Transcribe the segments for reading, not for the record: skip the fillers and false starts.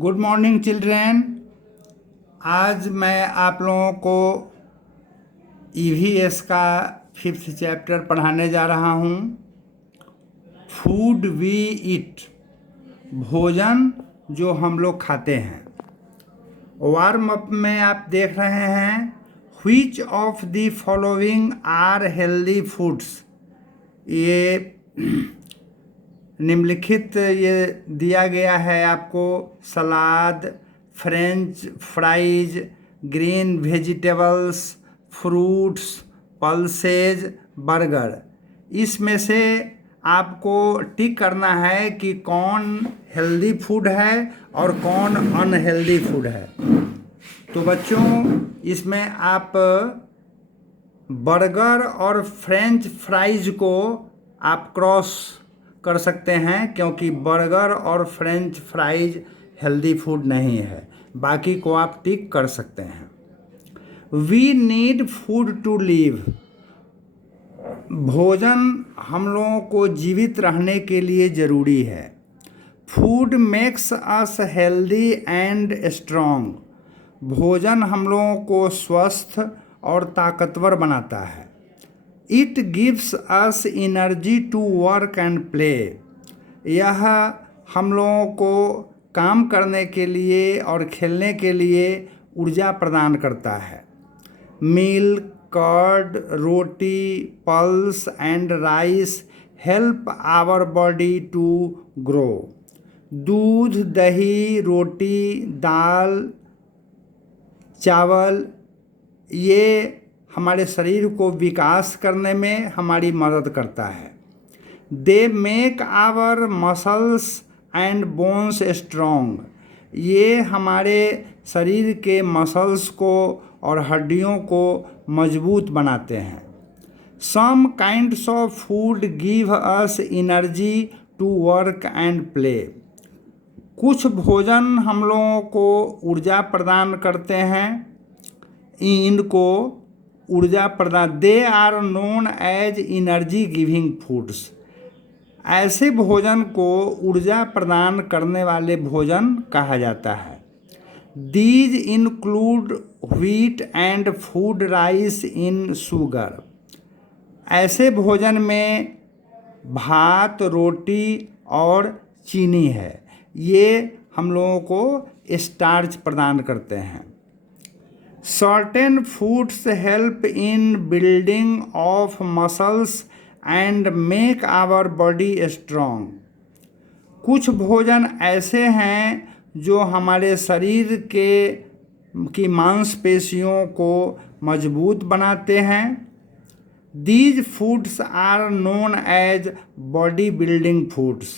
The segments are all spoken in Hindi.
Good morning children. आज मैं आप लोगों को ईवीएस का 5th चैप्टर पढ़ाने जा रहा हूँ। फूड वी ईट, भोजन जो हम लोग खाते हैं। वार्म अप में आप देख रहे हैं, which of the following are healthy foods. ये निम्नलिखित ये दिया गया है आपको: salad, french fries, green vegetables, fruits, pulses, burger. इसमें से आपको टिक करना है कि कौन हेल्दी फूड है और कौन अनहेल्दी फूड है। तो बच्चों, इसमें आप बर्गर और फ्रेंच फ्राइज को आप क्रॉस कर सकते हैं, क्योंकि बर्गर और फ्रेंच फ्राइज हेल्दी फूड नहीं है। बाकी को आप टिक कर सकते हैं। We need food to live, भोजन हम लोगों को जीवित रहने के लिए ज़रूरी है। Food makes us healthy and strong, भोजन हम लोगों को स्वस्थ और ताकतवर बनाता है। It gives us energy to work and play, यह हम लोगों को काम करने के लिए और खेलने के लिए ऊर्जा प्रदान करता है। Milk, curd, roti, pulse and rice help our body to grow. दूध, दही, रोटी, दाल, चावल, ये हमारे शरीर को विकास करने में हमारी मदद करता है। They make our muscles and bones strong, ये हमारे शरीर के मसल्स को और हड्डियों को मजबूत बनाते हैं। Some kinds of food give us energy to work and play, कुछ भोजन हम लोगों को ऊर्जा प्रदान करते हैं। इनको ऊर्जा प्रदान, they are known as energy giving foods, ऐसे भोजन को ऊर्जा प्रदान करने वाले भोजन कहा जाता है। These include wheat and food rice in sugar, ऐसे भोजन में भात, रोटी और चीनी है, ये हम लोगों को स्टार्च प्रदान करते हैं। Certain foods help in building of muscles and make our body strong, कुछ भोजन ऐसे हैं जो हमारे शरीर की मांसपेशियों को मजबूत बनाते हैं। These foods are known as body building foods,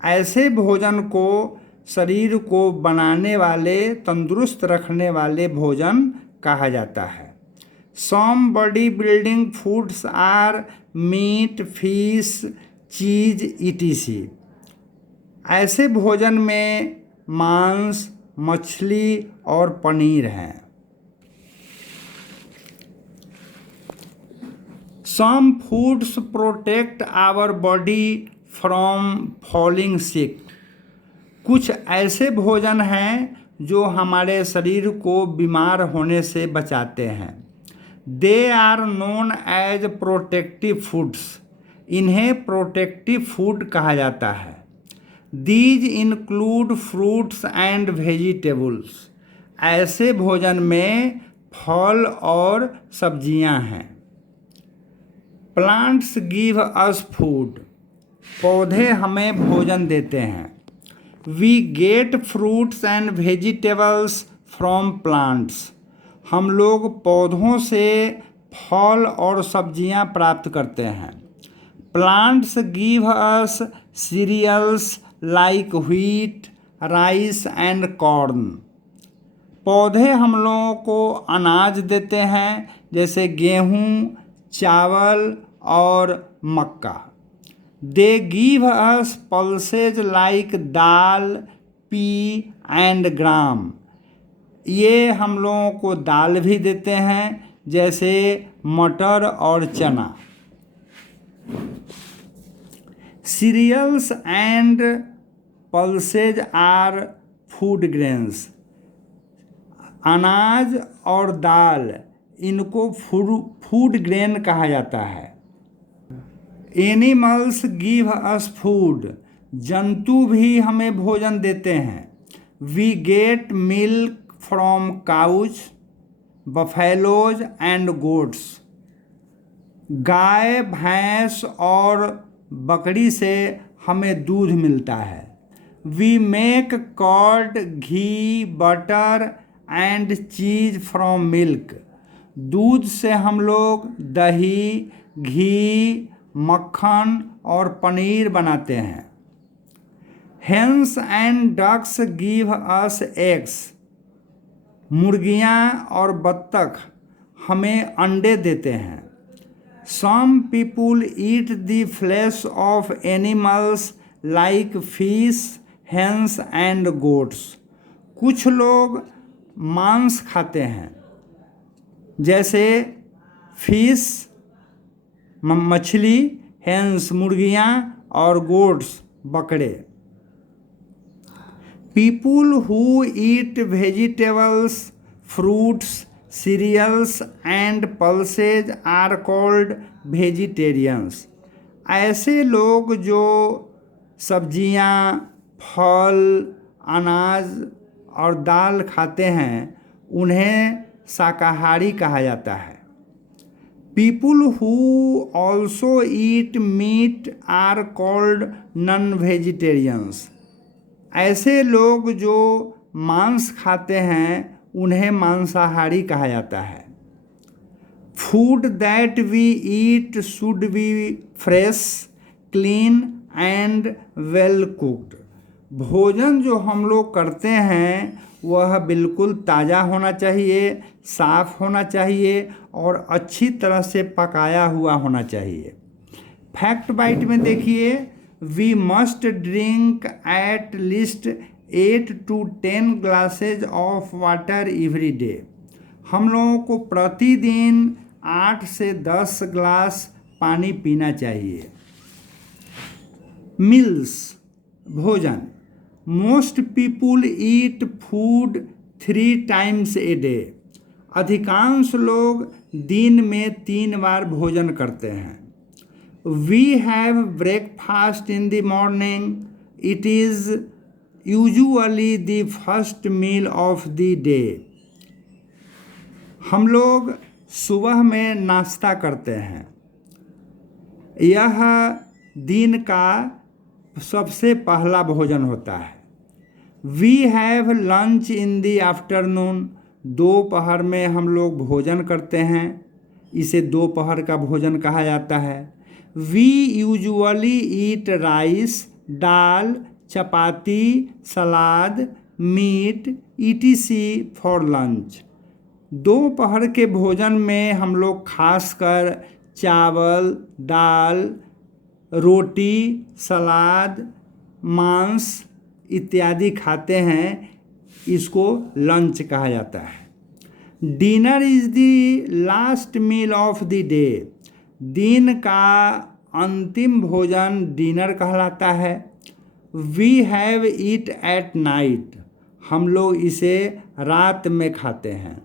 ऐसे भोजन को शरीर को बनाने वाले, तंदुरुस्त रखने वाले भोजन कहा जाता है। Some body building foods are meat, fish, cheese, etc, ऐसे भोजन में मांस, मछली और पनीर हैं। Some foods protect our body from falling sick, कुछ ऐसे भोजन हैं जो हमारे शरीर को बीमार होने से बचाते हैं। They are known as protective foods, इन्हें प्रोटेक्टिव फूड कहा जाता है। These include fruits and vegetables, ऐसे भोजन में फल और सब्जियां हैं। प्लांट्स गिव अस फूड, पौधे हमें भोजन देते हैं। We get fruits and vegetables from plants, हम लोग पौधों से फल और सब्जियां प्राप्त करते हैं। Plants give us cereals like wheat, rice and corn, पौधे हम लोगों को अनाज देते हैं, जैसे गेहूँ, चावल और मक्का। They give us pulses like dal, pea and gram, ये हम लोगों को दाल भी देते हैं, जैसे मटर और चना। Cereals and pulses are food grains, अनाज और दाल इनको फूड ग्रेन कहा जाता है। एनिमल्स गिव अस फूड, जंतु भी हमें भोजन देते हैं। We get milk from cows, buffaloes and goats, गाय, भैंस और बकरी से हमें दूध मिलता है। We make curd, ghee, butter and cheese from milk, दूध से हम लोग दही, घी, मक्खन और पनीर बनाते हैं। Hens and ducks give us eggs, मुर्गियाँ और बत्तख हमें अंडे देते हैं। Some people eat the flesh of animals like fish, hens and goats, कुछ लोग मांस खाते हैं जैसे फिश मछली, हेन्स मुर्गियाँ और गोट्स बकरे। People who eat vegetables, fruits, cereals and pulses are called vegetarians, ऐसे लोग जो सब्जियां, फल, अनाज और दाल खाते हैं उन्हें शाकाहारी कहा जाता है। People who also eat meat are called non vegetarians, ऐसे लोग जो मांस खाते हैं उन्हें मांसाहारी कहा जाता है। Food that we eat should be fresh, clean and well cooked, भोजन जो हम लोग करते हैं वह बिल्कुल ताज़ा होना चाहिए, साफ होना चाहिए और अच्छी तरह से पकाया हुआ होना चाहिए। फैक्ट बाइट में देखिए, we must drink at least 8 to 10 glasses of water every day, हम लोगों को प्रतिदिन 8 से 10 ग्लास पानी पीना चाहिए। मील्स, भोजन, most people eat food 3 times a day, अधिकांश लोग दिन में 3 बार भोजन करते हैं। We have breakfast in the morning, it is usually the first meal of the day, हम लोग सुबह में नाश्ता करते हैं, यह दिन का सबसे पहला भोजन होता है। We have lunch in the afternoon, दोपहर में हम लोग भोजन करते हैं, इसे दोपहर का भोजन कहा जाता है। We usually eat rice, dal, chapati, salad, meat etc for lunch, दोपहर के भोजन में हम लोग खासकर चावल, दाल, रोटी, सलाद, मांस इत्यादि खाते हैं, इसको लंच कहा जाता है। Dinner is the last meal of the day, दिन का अंतिम भोजन डिनर कहलाता है। We have eat at night, हम लोग इसे रात में खाते हैं।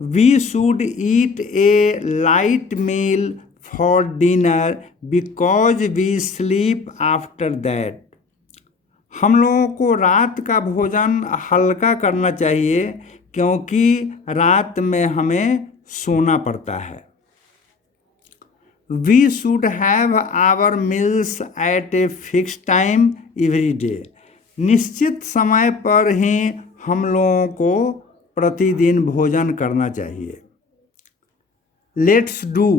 We should eat a light meal for dinner because we sleep after that, हम लोगों को रात का भोजन हल्का करना चाहिए क्योंकि रात में हमें सोना पड़ता है। We should have our meals at a fix time every day, निश्चित समय पर ही हम लोगों को प्रतिदिन भोजन करना चाहिए। Let's do,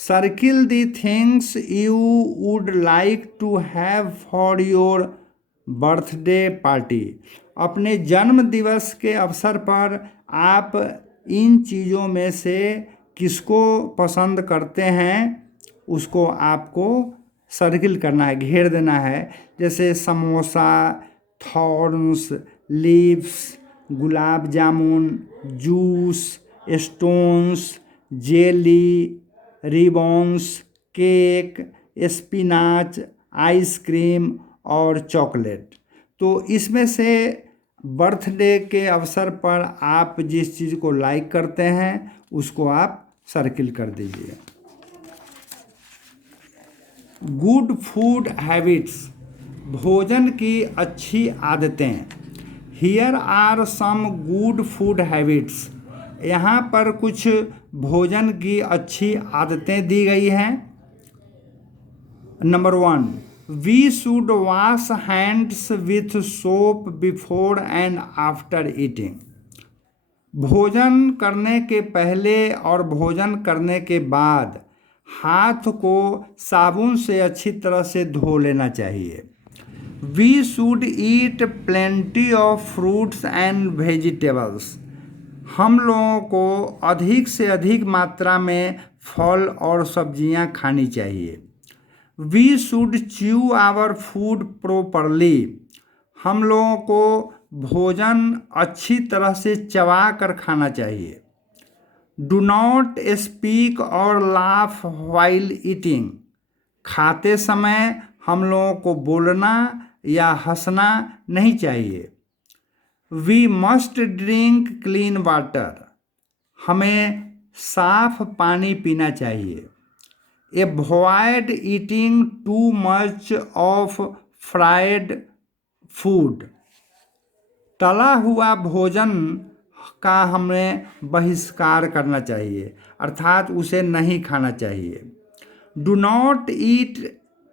circle the things you would like to have for your birthday party, अपने जन्म दिवस के अवसर पर आप इन चीज़ों में से किसको पसंद करते हैं उसको आपको सर्किल करना है, घेर देना है। जैसे samosa, thorns, leaves, gulab jamun, juice, stones, jelly, ribbons, cake, spinach, ice cream और चॉकलेट। तो इसमें से बर्थडे के अवसर पर आप जिस चीज़ को लाइक करते हैं उसको आप सर्किल कर दीजिए। गुड फूड हैबिट्स, भोजन की अच्छी आदतें। Here are some good food habits, यहाँ पर कुछ भोजन की अच्छी आदतें दी गई हैं। Number 1, we should wash hands with soap before and after eating. भोजन करने के पहले और भोजन करने के बाद हाथ को साबुन से अच्छी तरह से धो लेना चाहिए। We should eat plenty of fruits and vegetables, हम लोगों को अधिक से अधिक मात्रा में फल और सब्जियां खानी चाहिए। We should chew our food properly, हम लोगों को भोजन अच्छी तरह से चबा कर खाना चाहिए। डू नॉट स्पीक और लाफ वाइल ईटिंग, खाते समय हम लोगों को बोलना या हंसना नहीं चाहिए। We must drink clean water, हमें साफ पानी पीना चाहिए। Avoid eating too much of fried food, तला हुआ भोजन का हमें बहिष्कार करना चाहिए, अर्थात उसे नहीं खाना चाहिए। Do not eat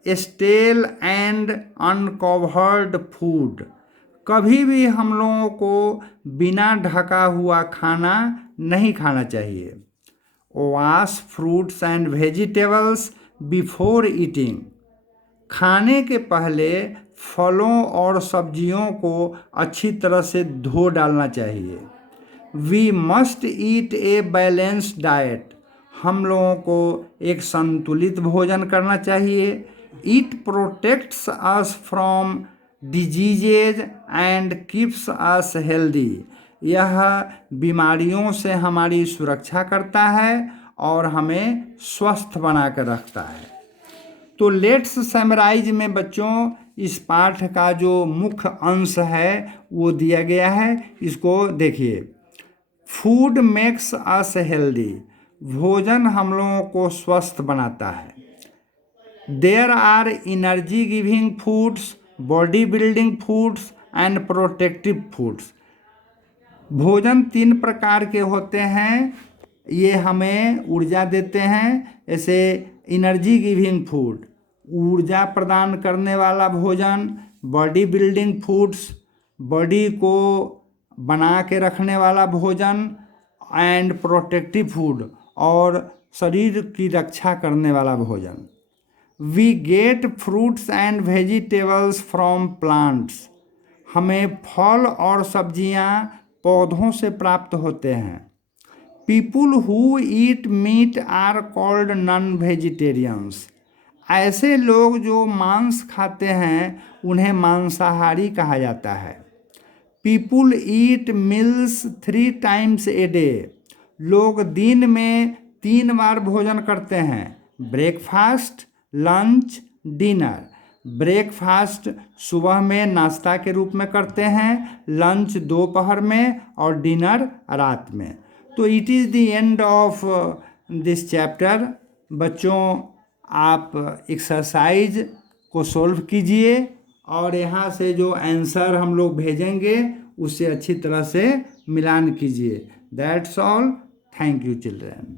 stele and uncovered food, कभी भी हम लोगों को बिना ढका हुआ खाना नहीं खाना चाहिए। Wash fruits and vegetables before eating, खाने के पहले फलों और सब्जियों को अच्छी तरह से धो डालना चाहिए। We must eat a balanced diet, हम लोगों को एक संतुलित भोजन करना चाहिए। It protects us from diseases and keeps us healthy, यह बीमारियों से हमारी सुरक्षा करता है और हमें स्वस्थ बना कर रखता है। तो लेट्स समराइज में बच्चों इस पाठ का जो मुख्य अंश है वो दिया गया है, इसको देखिए। फूड मेक्स अस हेल्दी, भोजन हम लोगों को स्वस्थ बनाता है। There are energy giving foods, body building foods and protective foods, भोजन 3 प्रकार के होते हैं, ये हमें ऊर्जा देते हैं। ऐसे एनर्जी गिविंग फूड, ऊर्जा प्रदान करने वाला भोजन। बॉडी बिल्डिंग फूड्स, बॉडी को बना के रखने वाला भोजन। एंड प्रोटेक्टिव फूड, और शरीर की रक्षा करने वाला भोजन। We get fruits and vegetables from plants, हमें फल और सब्जियां पौधों से प्राप्त होते हैं। People who eat meat are called non vegetarians, ऐसे लोग जो मांस खाते हैं उन्हें मांसाहारी कहा जाता है। People eat mills 3 times a day, लोग दिन में 3 बार भोजन करते हैं। Breakfast, lunch, dinner. ब्रेकफास्ट सुबह में नाश्ता के रूप में करते हैं, लंच दोपहर में और डिनर रात में। तो it is the end of this chapter. बच्चों आप एक्सरसाइज को सॉल्व कीजिए और यहाँ से जो आंसर हम लोग भेजेंगे उससे अच्छी तरह से मिलान कीजिए। That's all. Thank you children.